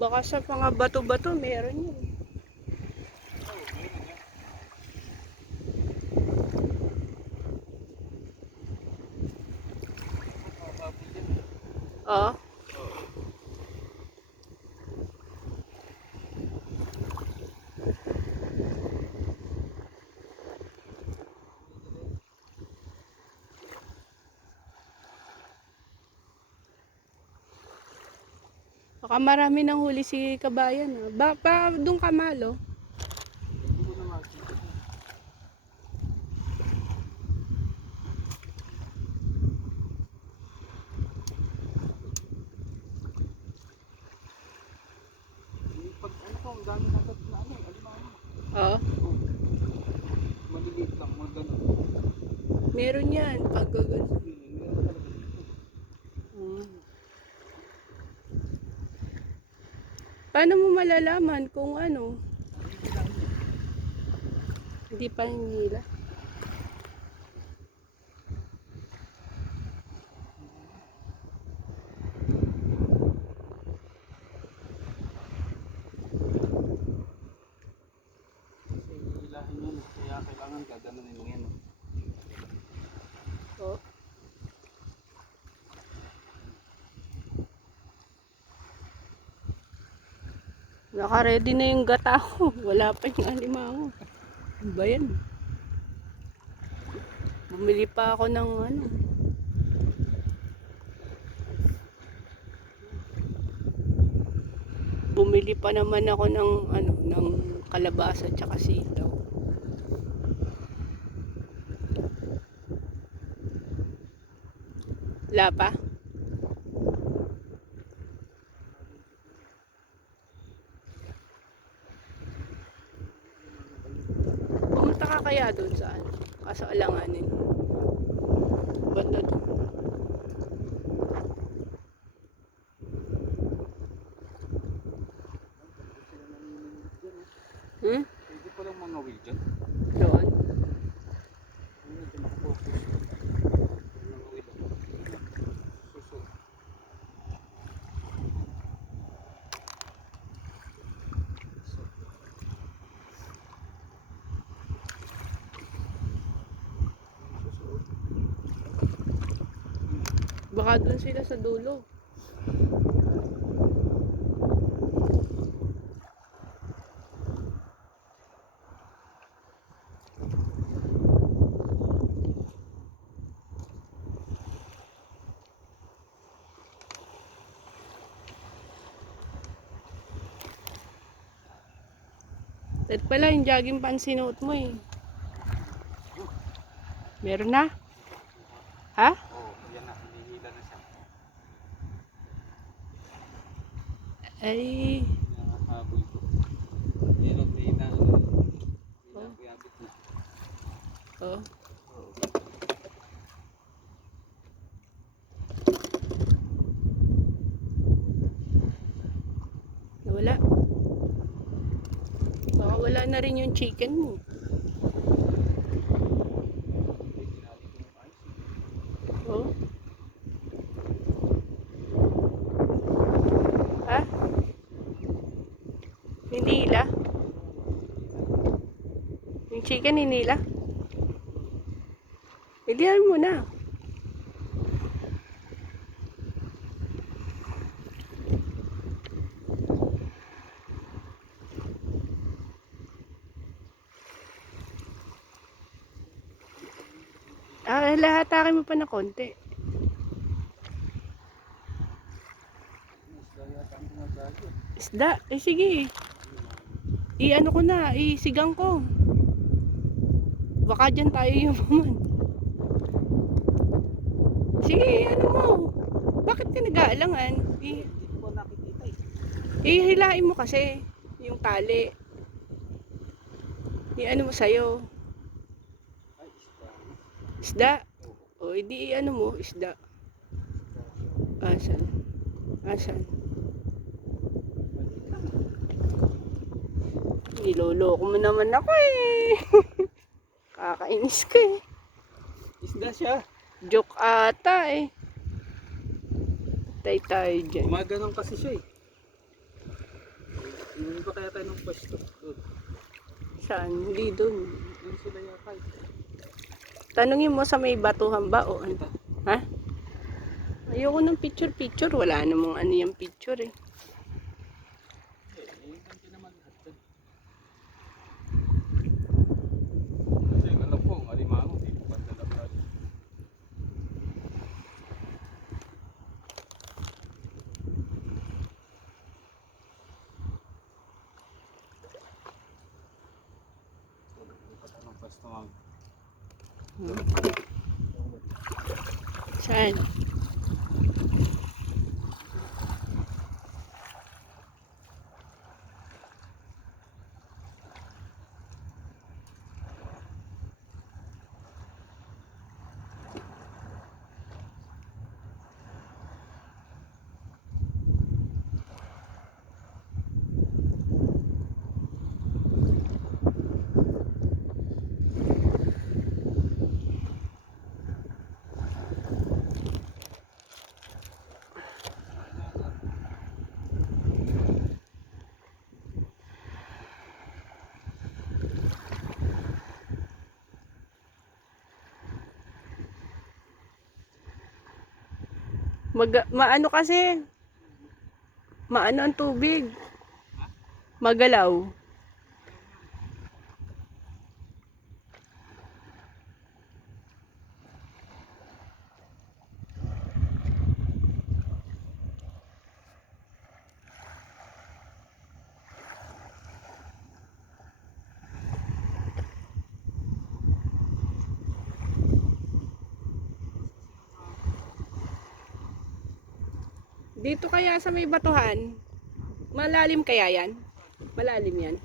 Baka sa mga bato-bato meron yun. Oo. Baka marami nang huli si kabayan. Pa doon ka malo. Pag ano ko, ang dami agad na ano, alimango. Oo. Maliliit lang, mga ganun. Meron yan. Pag Meron talaga dito. Paano mo malalaman kung ano? Hindi pa nila. Kasi ilahin yan, kaya kailangan gaganunin mo yan. Oo. Naka-ready na yung gata ko. Wala pa yung alimango. Ano ba yan? Bumili pa ako ng ano. Bumili pa naman ako ng ano, ng kalabasa at saka sitaw. Wala pa? Pumunta ka kaya doon sa ano? Kaso alanganin. Banda doon. Hmm? Pwede pa lang mga wheel dyan. Doon. Hindi ito nakafocus. Mga wheel ako. Suso. Baka doon sila sa dulo. At pala yung jogging pants sinuot mo eh. Meron na? Ha? Oo, yan na. Hinihila na siya. Ay, Nakakahabol ko. Meron din na. Pinapuyabit na. oh. Oo. Nawala. Baka wala na rin yung chicken mo. Oh. Ha? Hinila? Yung chicken hinila? Ilihan mo na. Lahatakin mo pa na konti. Isda. Eh sige. I-ano ko na. Isigang ko. Baka dyan tayo yumaman. Sige, ano mo. Bakit ka nag-aalangan? Hindi ko nakikita eh. Hilain mo kasi yung tali. I-ano mo sa'yo. Ay, isda. Isda. O, edi ano mo, isda. Asan? Asan? Niloloko mo naman ako eh. Kakainis ka eh. Isda siya. Joke ata eh. Tay tayo dyan. Gumaganon kasi siya eh. Hindi pa kaya tayo ng pwesto. Doon. Saan? Hindi dun. Doon sila yata eh. Tanungin mo sa may batuhan ba o ano? Kita. Ha? Ayoko ng picture. Wala namang ano yung picture eh. Kanti naman lahat dyan. Kasi alam ko, ang alimango, dito pa dalang lahat. Hindi pa tayo ng pwesto, ma'am. Saan? Maano kasi? Maano ang tubig? Magalaw. Dito kaya sa may batuhan, malalim kaya yan? Malalim yan?